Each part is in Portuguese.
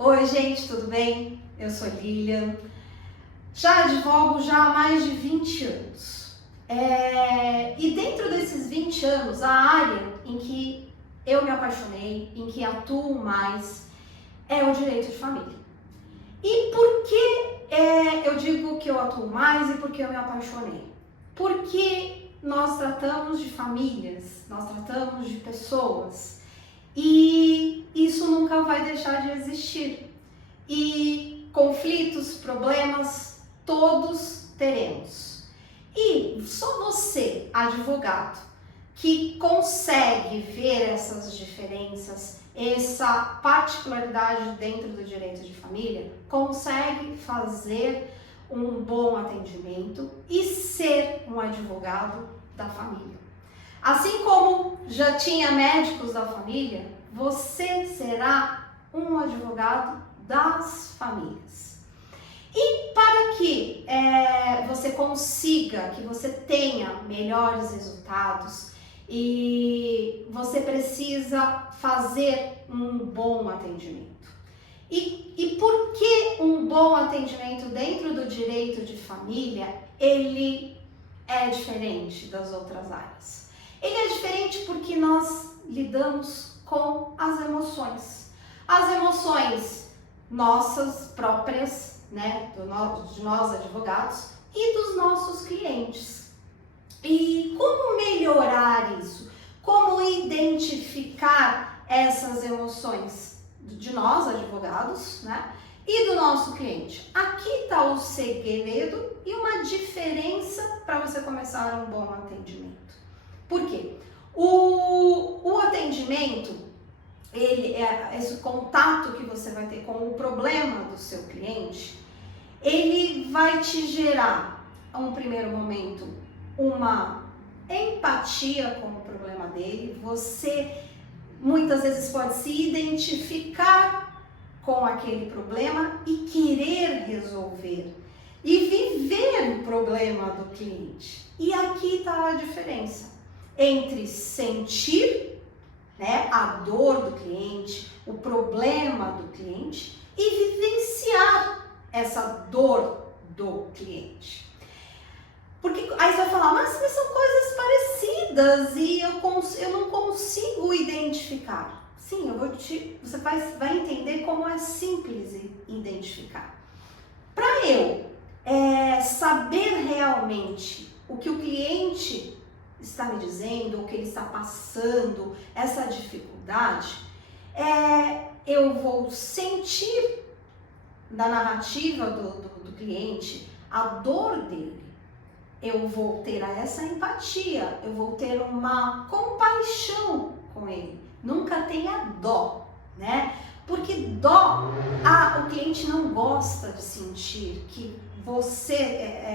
Oi, gente, tudo bem? Eu sou Lilian, já advogo já há mais de 20 anos. E dentro desses 20 anos, a área em que eu me apaixonei, em que atuo mais, é o direito de família. E por que eu digo que eu atuo mais e por que eu me apaixonei? Porque nós tratamos de famílias, nós tratamos de pessoas e isso nunca vai deixar de existir. E conflitos, problemas, todos teremos. E só você, advogado, que consegue ver essas diferenças, essa particularidade dentro do direito de família, consegue fazer um bom atendimento e ser um advogado da família. Assim como já tinha médicos da família, você será um advogado das famílias. E para que você consiga, que você tenha melhores resultados, e você precisa fazer um bom atendimento. E por que um bom atendimento dentro do direito de família, ele é diferente das outras áreas? Ele é diferente porque nós lidamos com as emoções. As emoções nossas próprias, né, de nós advogados e dos nossos clientes. E como melhorar isso? Como identificar essas emoções de nós advogados, né, e do nosso cliente? Aqui está o segredo e uma diferença para você começar um bom atendimento. Por quê? O atendimento, esse contato que você vai ter com o problema do seu cliente, ele vai te gerar, a um primeiro momento, uma empatia com o problema dele. Você muitas vezes pode se identificar com aquele problema e querer resolver e viver o problema do cliente. E aqui está a diferença entre sentir, né, a dor do cliente, o problema do cliente e vivenciar essa dor do cliente. Porque aí você vai falar, mas são coisas parecidas e eu não consigo identificar. Sim, você vai entender como é simples identificar. Para eu saber realmente o que o cliente está me dizendo, o que ele está passando, essa dificuldade, eu vou sentir da narrativa do cliente a dor dele. Eu vou ter essa empatia, eu vou ter uma compaixão com ele. Nunca tenha dó, né? Porque dó, o cliente não gosta de sentir que você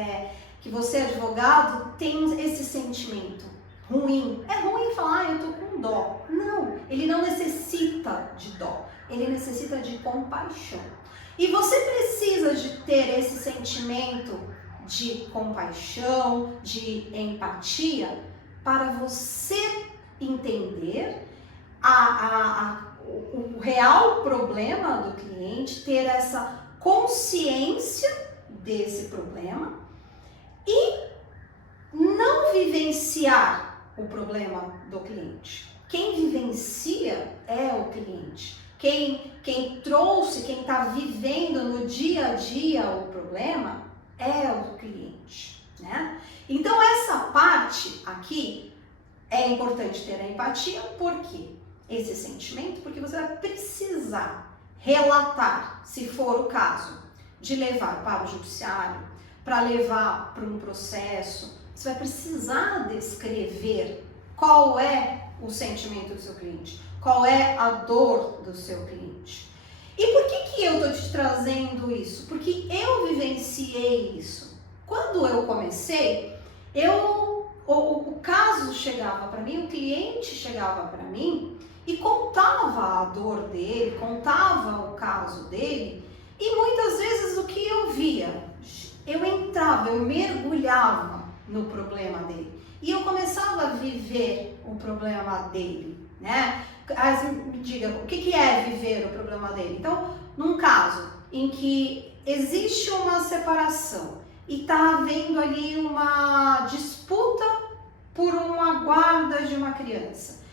advogado tem esse sentimento ruim. É ruim falar, eu tô com dó. Não, ele não necessita de dó, ele necessita de compaixão. E você precisa de ter esse sentimento de compaixão, de empatia, para você entender o real problema do cliente, ter essa consciência desse problema e não vivenciar o problema do cliente. Quem vivencia é o cliente. Quem trouxe, quem está vivendo no dia a dia o problema é o cliente, né? Então essa parte aqui é importante ter a empatia, porque esse sentimento, porque você vai precisar relatar, se for o caso, de levar para o judiciário, para levar para um processo, você vai precisar descrever qual é o sentimento do seu cliente, qual é a dor do seu cliente. E por que eu estou te trazendo isso? Porque eu vivenciei isso. Quando eu comecei, o caso chegava para mim, o cliente chegava para mim e contava a dor dele, contava o caso dele, e muitas vezes o que eu via, eu entrava, eu mergulhava no problema dele e eu começava a viver o problema dele, né? Me diga, o que é viver o problema dele? Então, num caso em que existe uma separação e está havendo ali uma disputa por uma guarda de uma criança,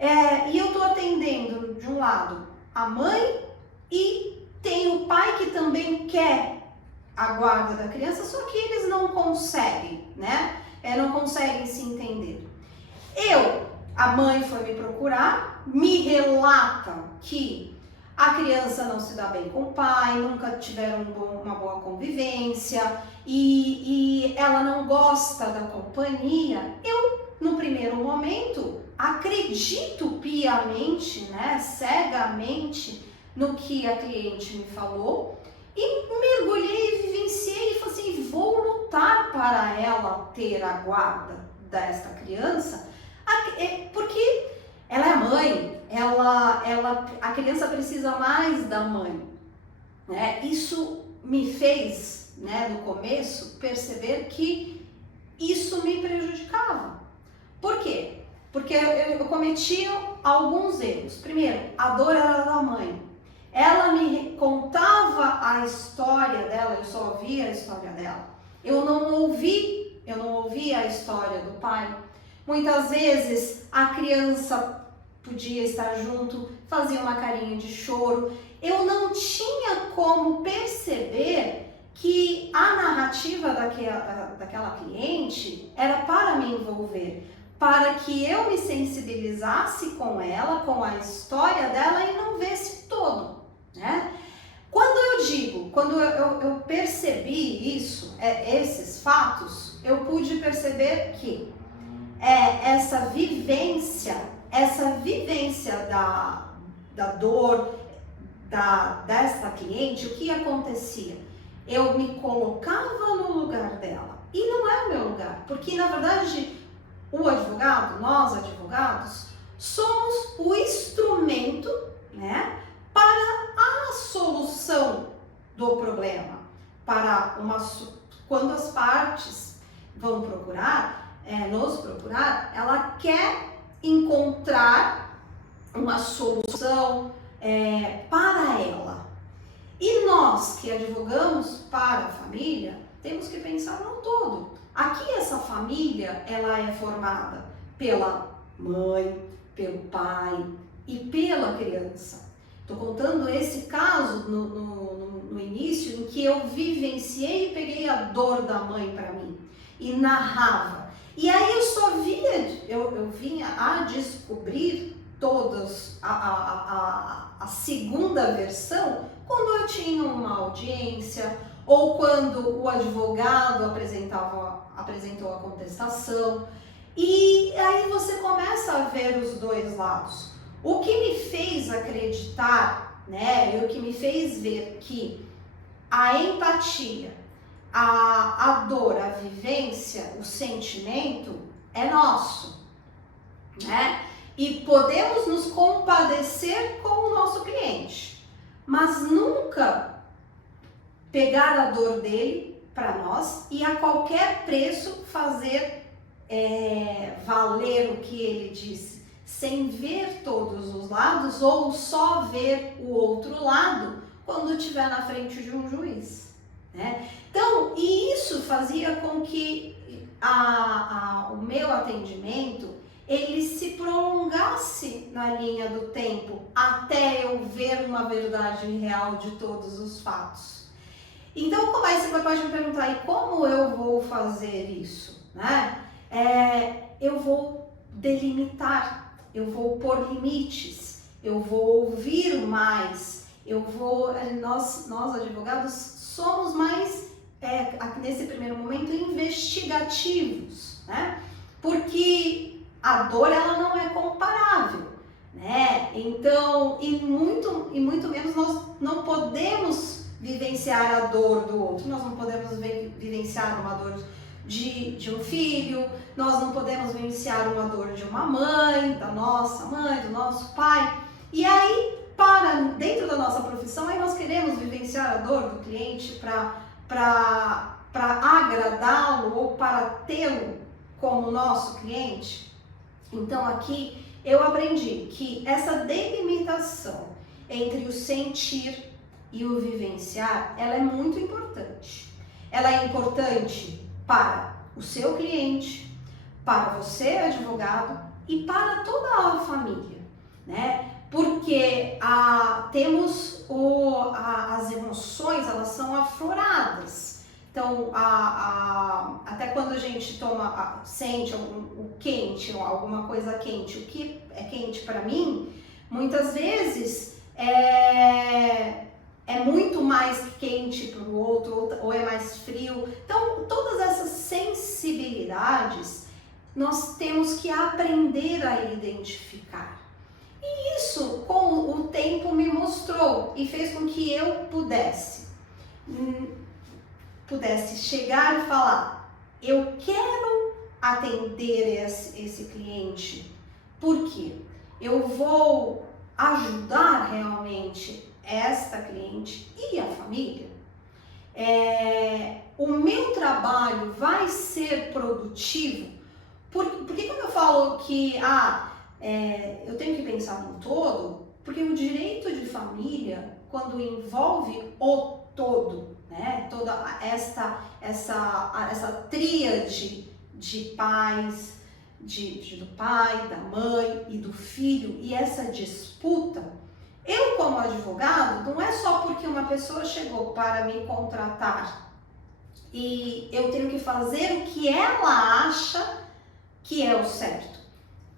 e eu estou atendendo de um lado a mãe e tem o pai que também quer a guarda da criança, só que eles não conseguem, né? Não conseguem se entender. A mãe foi me procurar, me relata que a criança não se dá bem com o pai, nunca tiveram uma boa convivência e ela não gosta da companhia. Eu, no primeiro momento, acredito piamente, né, cegamente no que a cliente me falou e mergulhei, vivenciei e falei assim, vou lutar para ela ter a guarda desta criança, porque ela é mãe, a criança precisa mais da mãe, né? Isso me fez, né, no começo, perceber que isso me prejudicava. Por quê? Porque eu cometia alguns erros. Primeiro, a dor era da mãe. Ela me contava a história dela, eu só ouvia a história dela. Eu não ouvia a história do pai. Muitas vezes a criança podia estar junto, fazia uma carinha de choro. Eu não tinha como perceber que a narrativa daquela cliente era para me envolver, para que eu me sensibilizasse com ela, com a história dela e não visse todo, né? Quando eu percebi isso, esses fatos, eu pude perceber que essa vivência da dor dessa cliente, o que acontecia? Eu me colocava no lugar dela e não é o meu lugar, porque na verdade nós advogados, somos o instrumento, né, para a solução do problema, quando as partes vão nos procurar, ela quer encontrar uma solução para ela. E nós que advogamos para a família, temos que pensar no todo. Aqui essa família, ela é formada pela mãe, pelo pai e pela criança. Estou contando esse caso no início, em que eu vivenciei e peguei a dor da mãe para mim e narrava. E aí eu vinha a descobrir todas a segunda versão quando eu tinha uma audiência ou quando o advogado apresentou a contestação. E aí você começa a ver os dois lados. O que me fez acreditar, né, e o que me fez ver que a empatia, a dor, a vivência, o sentimento é nosso, né? E podemos nos compadecer com o nosso cliente, mas nunca pegar a dor dele para nós e a qualquer preço fazer valer o que ele disse, sem ver todos os lados ou só ver o outro lado quando estiver na frente de um juiz, né? Então, e isso fazia com que o meu atendimento ele se prolongasse na linha do tempo até eu ver uma verdade real de todos os fatos. Então, você pode me perguntar, e como eu vou fazer isso, né? Eu vou delimitar, eu vou pôr limites, eu vou ouvir mais, nós advogados somos mais, nesse primeiro momento, investigativos, né? Porque a dor, ela não é comparável, né? Então, e muito menos nós não podemos vivenciar a dor do outro, nós não podemos vivenciar uma dor de um filho, nós não podemos vivenciar uma dor de uma mãe, da nossa mãe, do nosso pai. E aí, dentro da nossa profissão, aí nós queremos vivenciar a dor do cliente para agradá-lo ou para tê-lo como nosso cliente. Então aqui eu aprendi que essa delimitação entre o sentir e o vivenciar, ela é muito importante. Ela é importante para o seu cliente, para você, advogado, e para toda a família, né? Porque temos as emoções, elas são afloradas. Então, até quando a gente sente o quente, ou alguma coisa quente, o que é quente para mim, muitas vezes é muito mais quente para o outro, ou é mais frio. Então, todas essas sensibilidades, nós temos que aprender a identificar. E isso, com o tempo, me mostrou e fez com que eu pudesse chegar e falar: eu quero atender esse cliente, porque eu vou ajudar realmente esta cliente e a família. O meu trabalho vai ser produtivo. Porque quando eu falo que eu tenho que pensar no todo, porque o direito de família, quando envolve o todo, né? Toda essa tríade de pais, do pai, da mãe e do filho, e essa disputa, eu como advogado, não é só porque uma pessoa chegou para me contratar e eu tenho que fazer o que ela acha que é o certo.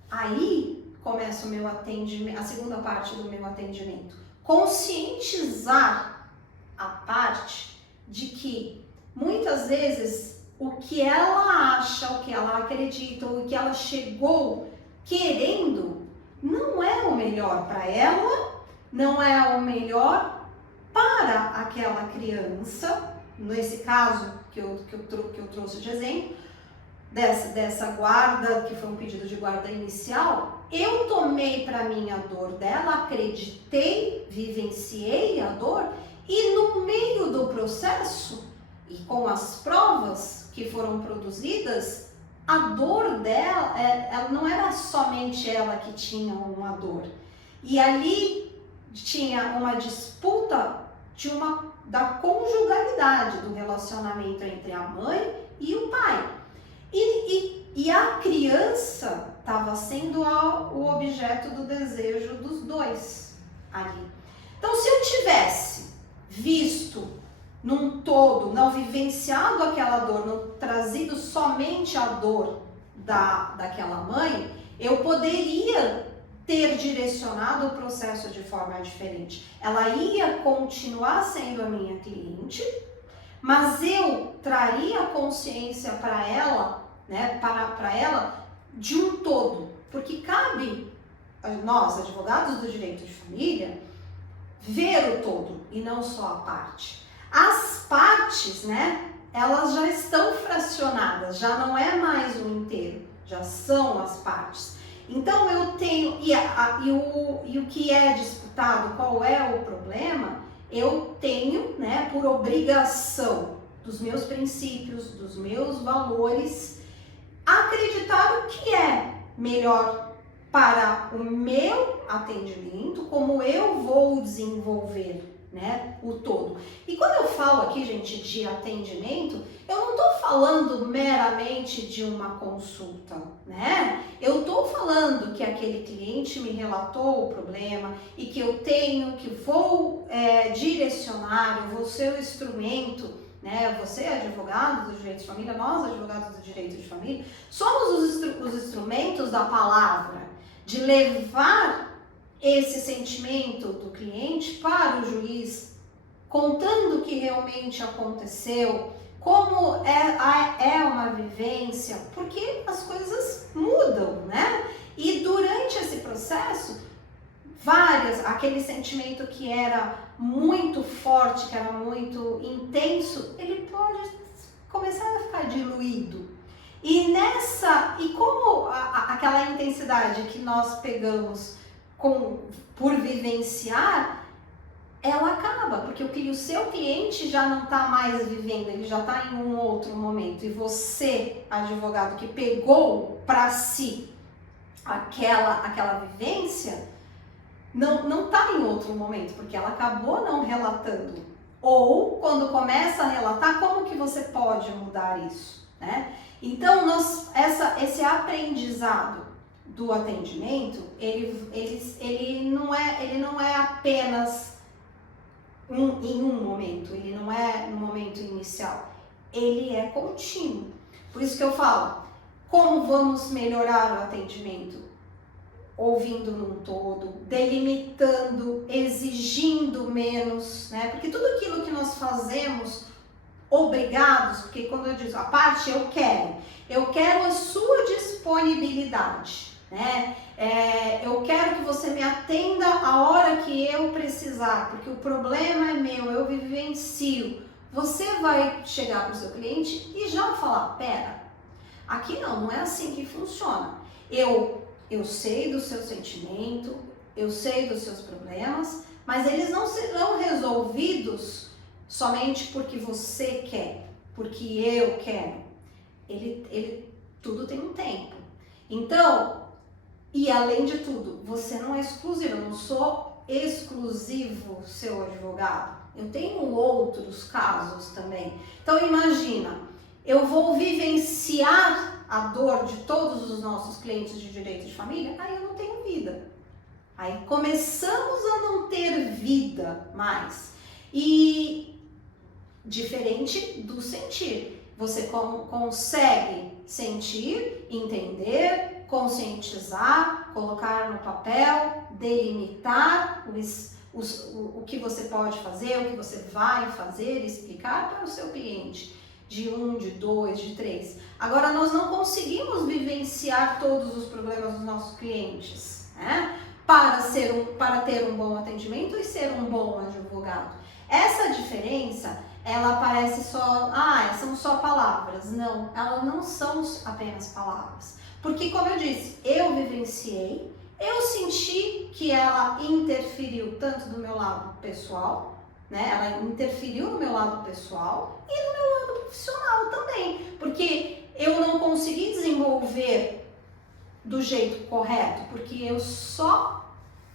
Aí começa o meu atendimento, a segunda parte do meu atendimento. Conscientizar a parte de que muitas vezes o que ela acha, o que ela acredita, ou o que ela chegou querendo, não é o melhor para ela, não é o melhor para aquela criança. Nesse caso que eu trouxe de exemplo, dessa guarda, que foi um pedido de guarda inicial, eu tomei para mim a dor dela, acreditei, vivenciei a dor, e no meio do processo, e com as provas que foram produzidas, a dor dela, ela não era somente ela que tinha uma dor. E ali tinha uma disputa da conjugalidade do relacionamento entre a mãe e o pai. E a criança estava sendo o objeto do desejo dos dois ali. Então, se eu tivesse visto num todo, não vivenciado aquela dor, não trazido somente a dor daquela mãe, eu poderia ter direcionado o processo de forma diferente. Ela ia continuar sendo a minha cliente, mas eu traria a consciência para ela, né, para ela de um todo, porque cabe a nós, advogados do direito de família, ver o todo e não só a parte. As partes, né, elas já estão fracionadas, já não é mais o inteiro, já são as partes. Então eu tenho, e o que é disputado, qual é o problema, eu tenho, né, por obrigação dos meus princípios, dos meus valores, acreditar o que é melhor para o meu atendimento, como eu vou desenvolver, né, o todo. E quando eu falo aqui, gente, de atendimento, eu não estou falando meramente de uma consulta, né? Eu estou falando que aquele cliente me relatou o problema e que eu vou direcionar, eu vou ser o instrumento, né? Você é advogado do direito de família, nós advogados do direito de família, somos os instrumentos da palavra, de levar esse sentimento do cliente para o juiz, contando o que realmente aconteceu, como é uma vivência, porque as coisas mudam, né? E durante esse processo, aquele sentimento que era muito forte, que era muito intenso, ele pode começar a ficar diluído. E como aquela intensidade que nós pegamos por vivenciar, ela acaba, porque o seu cliente já não está mais vivendo, ele já está em um outro momento. E você, advogado, que pegou para si aquela vivência, não está em outro momento, porque ela acabou não relatando. Ou, quando começa a relatar, como que você pode mudar isso, né? Então, esse aprendizado do atendimento, ele não é apenas em um momento, ele não é no momento inicial, ele é contínuo. Por isso que eu falo, como vamos melhorar o atendimento? Ouvindo num todo, delimitando, exigindo menos, né? Porque tudo aquilo que nós fazemos obrigados, porque quando eu digo a parte eu quero a sua disponibilidade, né? Eu quero que você me atenda a hora que eu precisar, porque o problema é meu, eu vivencio. Você vai chegar para o seu cliente e já falar, pera, aqui não é assim que funciona. Eu sei do seu sentimento, eu sei dos seus problemas, mas eles não serão resolvidos somente porque você quer, porque eu quero. Tudo tem um tempo. Então, e além de tudo, você não é exclusivo, eu não sou exclusivo seu advogado. Eu tenho outros casos também. Então imagina, eu vou vivenciar a dor de todos os nossos clientes de direito de família, aí eu não tenho vida. Aí começamos a não ter vida mais. E diferente do sentir. Você consegue sentir, entender, conscientizar, colocar no papel, delimitar o que você pode fazer, o que você vai fazer, explicar para o seu cliente. De 1, de 2, de 3. Agora, nós não conseguimos vivenciar todos os problemas dos nossos clientes, né? Para ter um bom atendimento e ser um bom advogado. Essa diferença, ela parece são só palavras. Não, elas não são apenas palavras. Porque, como eu disse, eu vivenciei, eu senti que ela interferiu tanto do meu lado pessoal, né? Ela interferiu no meu lado pessoal e no meu lado profissional também, porque eu não consegui desenvolver do jeito correto, porque eu só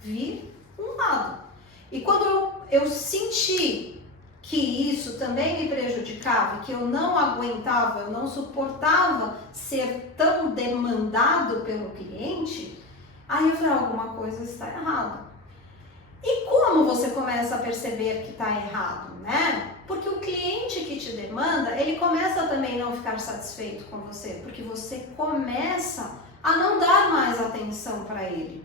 vi um lado. E quando eu senti que isso também me prejudicava, que eu não aguentava, eu não suportava ser tão demandado pelo cliente, aí eu falei, alguma coisa está errada. E como você começa a perceber que está errado, né? Porque o cliente que te demanda, ele começa também a não ficar satisfeito com você, porque você começa a não dar mais atenção para ele,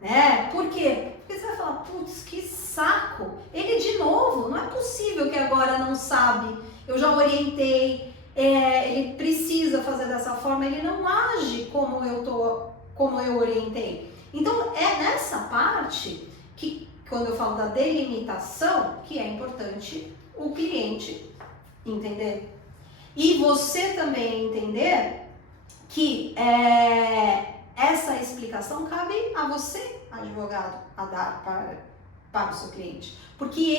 né? Por quê? Porque você vai falar, putz, que saco, ele de novo, não é possível que agora não sabe, eu já orientei, ele precisa fazer dessa forma, ele não age como eu orientei. Então, é nessa parte que, quando eu falo da delimitação, que é importante o cliente entender. E você também entender que essa explicação cabe a você, advogado, a dar para o seu cliente. Porque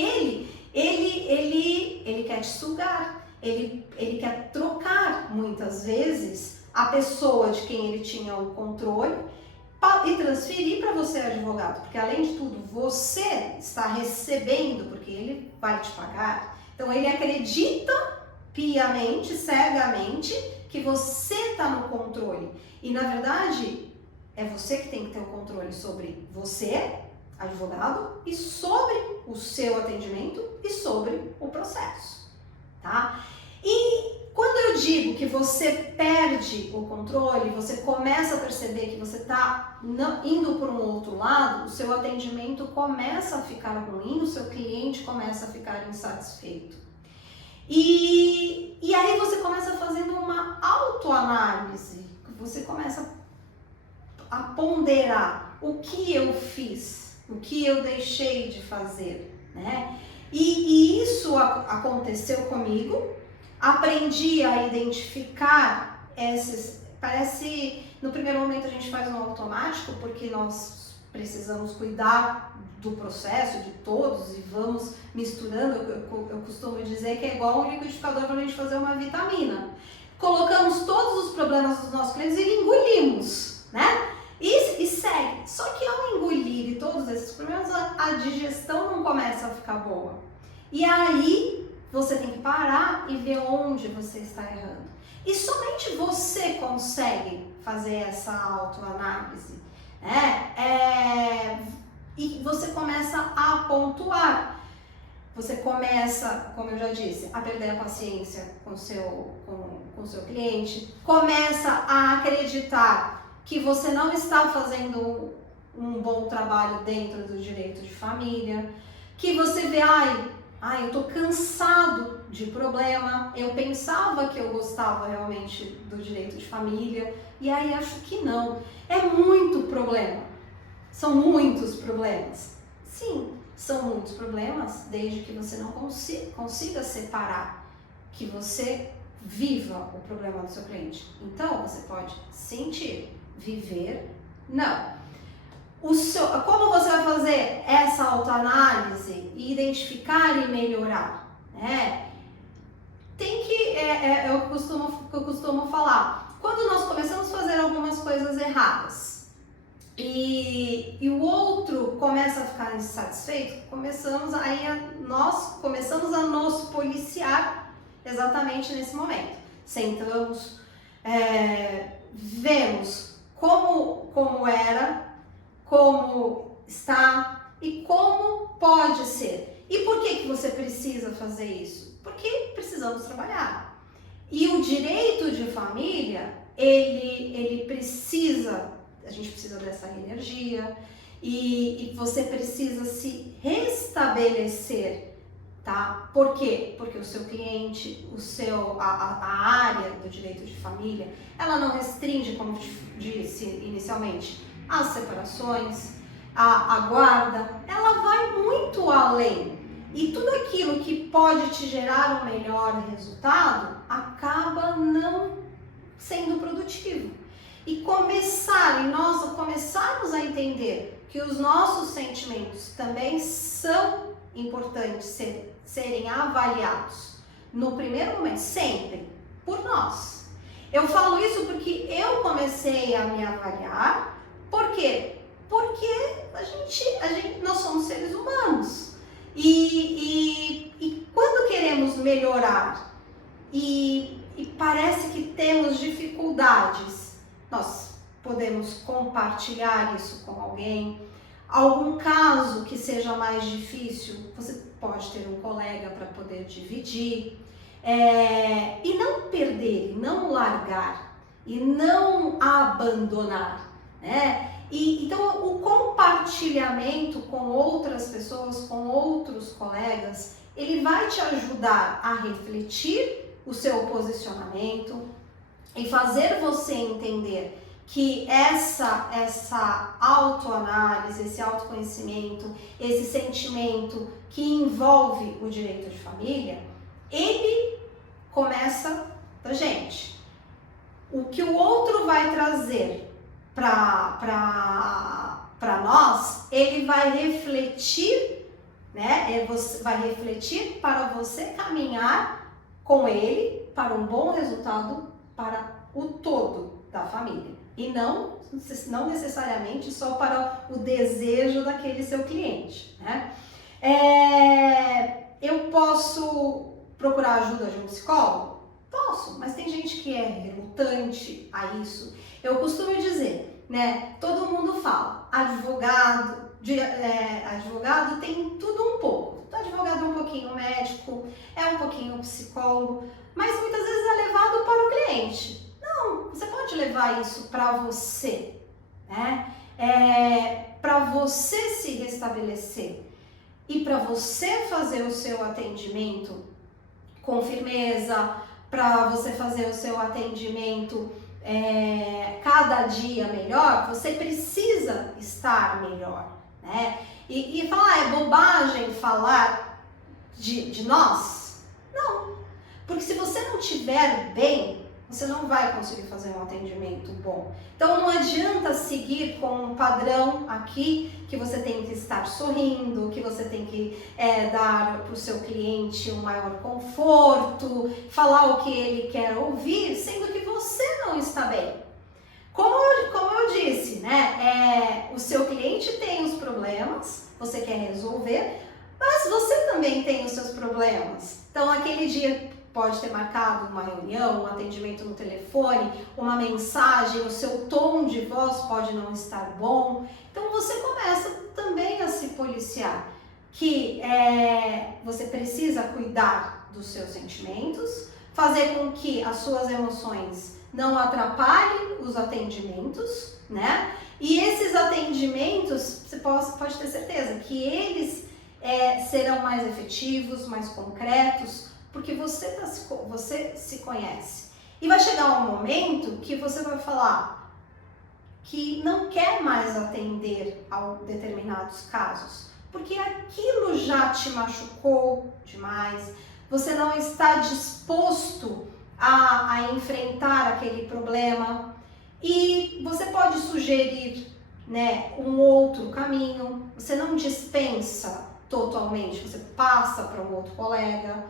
ele quer te sugar, ele quer trocar, muitas vezes, a pessoa de quem ele tinha o controle e transferir para você, advogado, porque além de tudo, você está recebendo, porque ele vai te pagar. Então ele acredita piamente, cegamente, que você está no controle. E na verdade, é você que tem que ter o controle sobre você, advogado, e sobre o seu atendimento e sobre o processo, tá? E quando eu digo que você perde o controle, você começa a perceber que você está indo por um outro lado, o seu atendimento começa a ficar ruim, o seu cliente começa a ficar insatisfeito. E aí você começa fazendo uma autoanálise, você começa a ponderar o que eu fiz, o que eu deixei de fazer, né? E isso aconteceu comigo. Aprendi a identificar parece, no primeiro momento a gente faz no automático, porque nós precisamos cuidar do processo, de todos, e vamos misturando. Eu costumo dizer que é igual um liquidificador para a gente fazer uma vitamina. Colocamos todos os problemas dos nossos clientes e engolimos, né? E problemas, a digestão não começa a ficar boa. E aí você tem que parar e ver onde você está errando. E somente você consegue fazer essa autoanálise, né? E você começa a pontuar. Você começa, como eu já disse, a perder a paciência com o seu cliente, começa a acreditar que você não está fazendo um bom trabalho dentro do direito de família, que você vê, eu tô cansado de problema, eu pensava que eu gostava realmente do direito de família, e aí acho que não. É muito problema. São muitos problemas. Sim, são muitos problemas, desde que você não consiga separar, que você viva o problema do seu cliente. Então, você pode sentir, viver, não. Como você vai fazer essa autoanálise e identificar e melhorar, né? Tem que, eu costumo falar, quando nós começamos a fazer algumas coisas erradas e o outro começa a ficar insatisfeito, nós começamos a nos policiar exatamente nesse momento. Sentamos, vemos como era, como está e como pode ser. E por que você precisa fazer isso? Porque precisamos trabalhar. E o direito de família, ele precisa, a gente precisa dessa energia e você precisa se restabelecer, tá? Por quê? Porque o seu cliente, a área do direito de família, ela não restringe, como disse inicialmente, as separações, a guarda, ela vai muito além. E tudo aquilo que pode te gerar um melhor resultado acaba não sendo produtivo. E nós começarmos a entender que os nossos sentimentos também são importantes serem avaliados no primeiro momento, sempre, por nós. Eu falo isso porque eu comecei a me avaliar. Por quê? Porque nós somos seres humanos e quando queremos melhorar e parece que temos dificuldades, nós podemos compartilhar isso com alguém. Algum caso que seja mais difícil, você pode ter um colega para poder dividir e não perder, não largar e não abandonar. Então o compartilhamento com outras pessoas, com outros colegas, ele vai te ajudar a refletir o seu posicionamento e fazer você entender que essa autoanálise, esse autoconhecimento, esse sentimento que envolve o direito de família, ele começa da gente. O que o outro vai trazer para nós, ele vai refletir, né? Vai refletir para você caminhar com ele para um bom resultado para o todo da família. E não necessariamente só para o desejo daquele seu cliente, né? Eu posso procurar ajuda de um psicólogo? Posso, mas tem gente que é relutante a isso. Eu costumo dizer, né? Todo mundo fala, advogado tem tudo um pouco. O advogado é um pouquinho médico, é um pouquinho psicólogo, mas muitas vezes é levado para o cliente. Não, você pode levar isso para você, né? Para você se restabelecer e para você fazer o seu atendimento com firmeza, para você fazer o seu atendimento cada dia melhor, você precisa estar melhor, né? E falar, é bobagem falar de nós? Não, porque se você não estiver bem, você não vai conseguir fazer um atendimento bom. Então não adianta seguir com um padrão aqui que você tem que estar sorrindo, que você tem que dar para o seu cliente um maior conforto, falar o que ele quer ouvir, sendo que você não está bem. Como eu disse, né? O seu cliente tem os problemas, você quer resolver, mas você também tem os seus problemas. Então, aquele dia pode ter marcado uma reunião, um atendimento no telefone, uma mensagem, o seu tom de voz pode não estar bom. Então, você começa também a se policiar, que você precisa cuidar dos seus sentimentos, fazer com que as suas emoções não atrapalhem os atendimentos, né? E esses atendimentos, você pode ter certeza que eles serão mais efetivos, mais concretos, porque você se conhece. E vai chegar um momento que você vai falar que não quer mais atender a determinados casos, porque aquilo já te machucou demais, você não está disposto a enfrentar aquele problema e você pode sugerir, né, um outro caminho. Você não dispensa totalmente, você passa para um outro colega,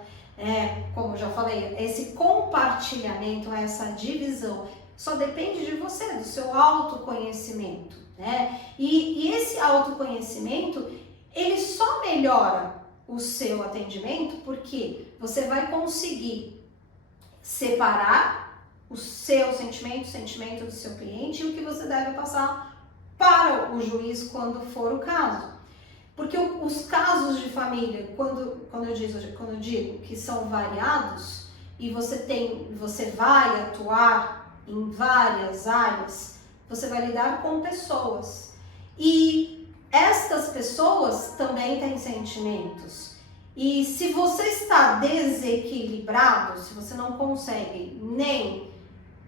como eu já falei, esse compartilhamento, essa divisão só depende de você, do seu autoconhecimento, né? E esse autoconhecimento, ele só melhora o seu atendimento porque você vai conseguir separar o seu sentimento, o sentimento do seu cliente e o que você deve passar para o juiz quando for o caso. Porque os casos de família, quando eu digo que são variados e você vai atuar em várias áreas, você vai lidar com pessoas. E estas pessoas também têm sentimentos. E se você está desequilibrado, se você não consegue nem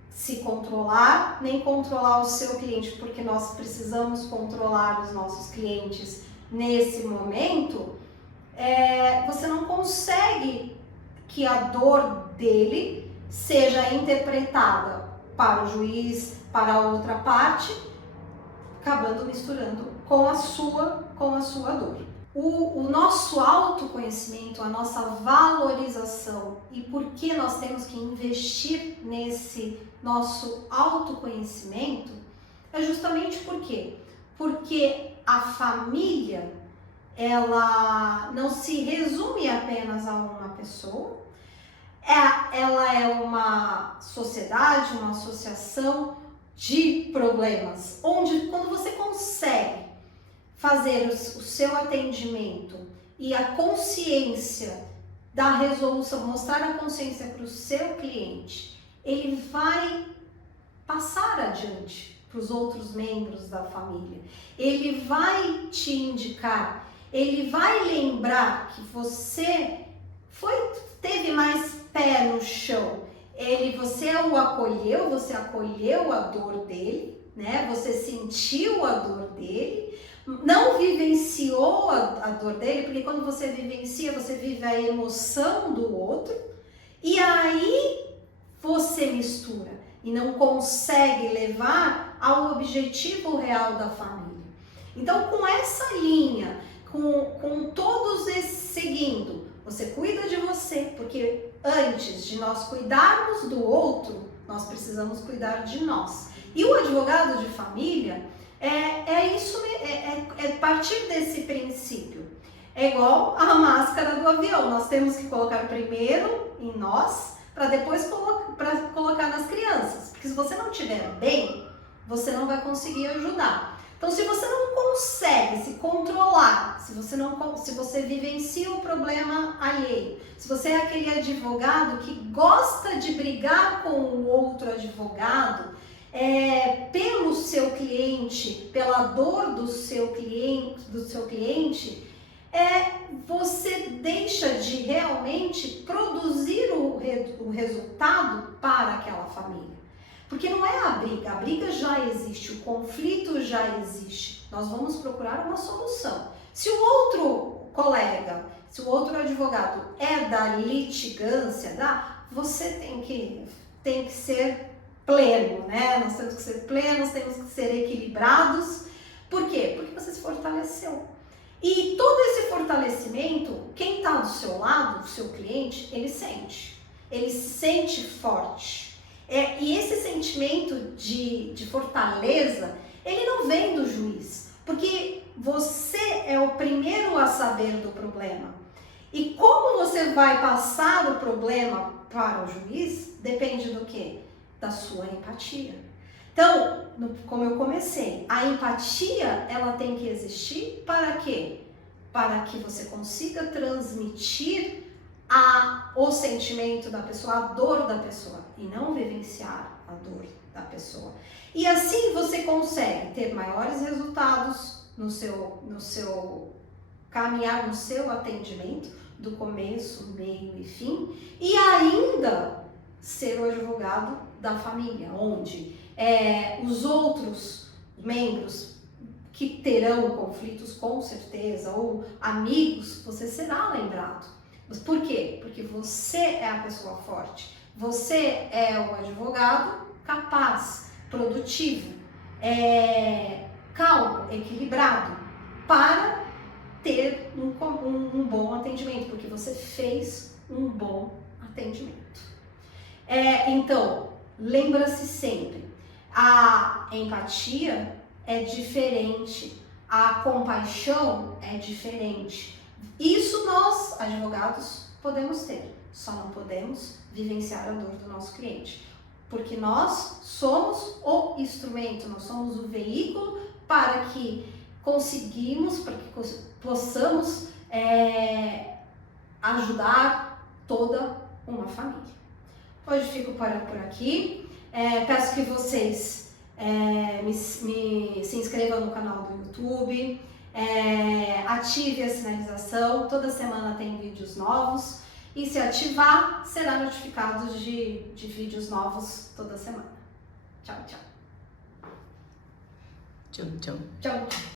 se controlar, nem controlar o seu cliente, porque nós precisamos controlar os nossos clientes nesse momento, você não consegue que a dor dele seja interpretada para o juiz, para a outra parte, acabando misturando com a sua dor. O nosso autoconhecimento, a nossa valorização e por que nós temos que investir nesse nosso autoconhecimento é justamente porque a família, ela não se resume apenas a uma pessoa, ela é uma sociedade, uma associação de problemas, onde quando você consegue fazer o seu atendimento e a consciência da resolução, mostrar a consciência para o seu cliente, ele vai passar adiante para os outros membros da família. Ele vai te indicar, ele vai lembrar que você teve mais pé no chão. Você acolheu a dor dele, né? Você sentiu a dor dele, não vivenciou a dor dele, porque quando você vivencia, você vive a emoção do outro, e aí você mistura e não consegue levar ao objetivo real da família. Então, com essa linha, com todos esses seguindo, você cuida de você, porque antes de nós cuidarmos do outro, nós precisamos cuidar de nós. E o advogado de família é partir desse princípio. É igual a máscara do avião, nós temos que colocar primeiro em nós, para depois colocar nas crianças. Porque se você não estiver bem, você não vai conseguir ajudar. Então, se você não consegue se controlar, se você vivencia o problema alheio, se você é aquele advogado que gosta de brigar com o outro advogado, pelo seu cliente, pela dor do seu cliente, você deixa de realmente produzir o resultado para aquela família. Porque não é a briga já existe, o conflito já existe. Nós vamos procurar uma solução. Se o outro colega, se o outro advogado é da litigância, você tem que ser pleno, né? Nós temos que ser plenos, temos que ser equilibrados. Por quê? Porque você se fortaleceu. E todo esse fortalecimento, quem está do seu lado, o seu cliente, ele se sente forte. E esse sentimento de fortaleza, ele não vem do juiz, porque você é o primeiro a saber do problema. E como você vai passar o problema para o juiz, depende do quê? Da sua empatia. Então, como eu comecei, a empatia, ela tem que existir para quê? Para que você consiga transmitir o sentimento da pessoa, a dor da pessoa, e não vivenciar a dor da pessoa. E assim você consegue ter maiores resultados no seu caminhar, no seu atendimento, do começo, meio e fim, e ainda ser o advogado da família, onde os outros membros que terão conflitos com certeza, ou amigos, você será lembrado. Por quê? Porque você é a pessoa forte, você é o advogado capaz, produtivo, calmo, equilibrado, para ter um bom atendimento, porque você fez um bom atendimento. Então, lembra-se sempre, a empatia é diferente, a compaixão é diferente. Isso nós, advogados, podemos ter, só não podemos vivenciar a dor do nosso cliente, porque nós somos o instrumento, nós somos o veículo para que possamos ajudar toda uma família. Hoje fico por aqui, peço que vocês se inscrevam no canal do YouTube, ative a sinalização, toda semana tem vídeos novos, e se ativar, será notificado de vídeos novos toda semana. Tchau, tchau. Tchau, tchau. Tchau.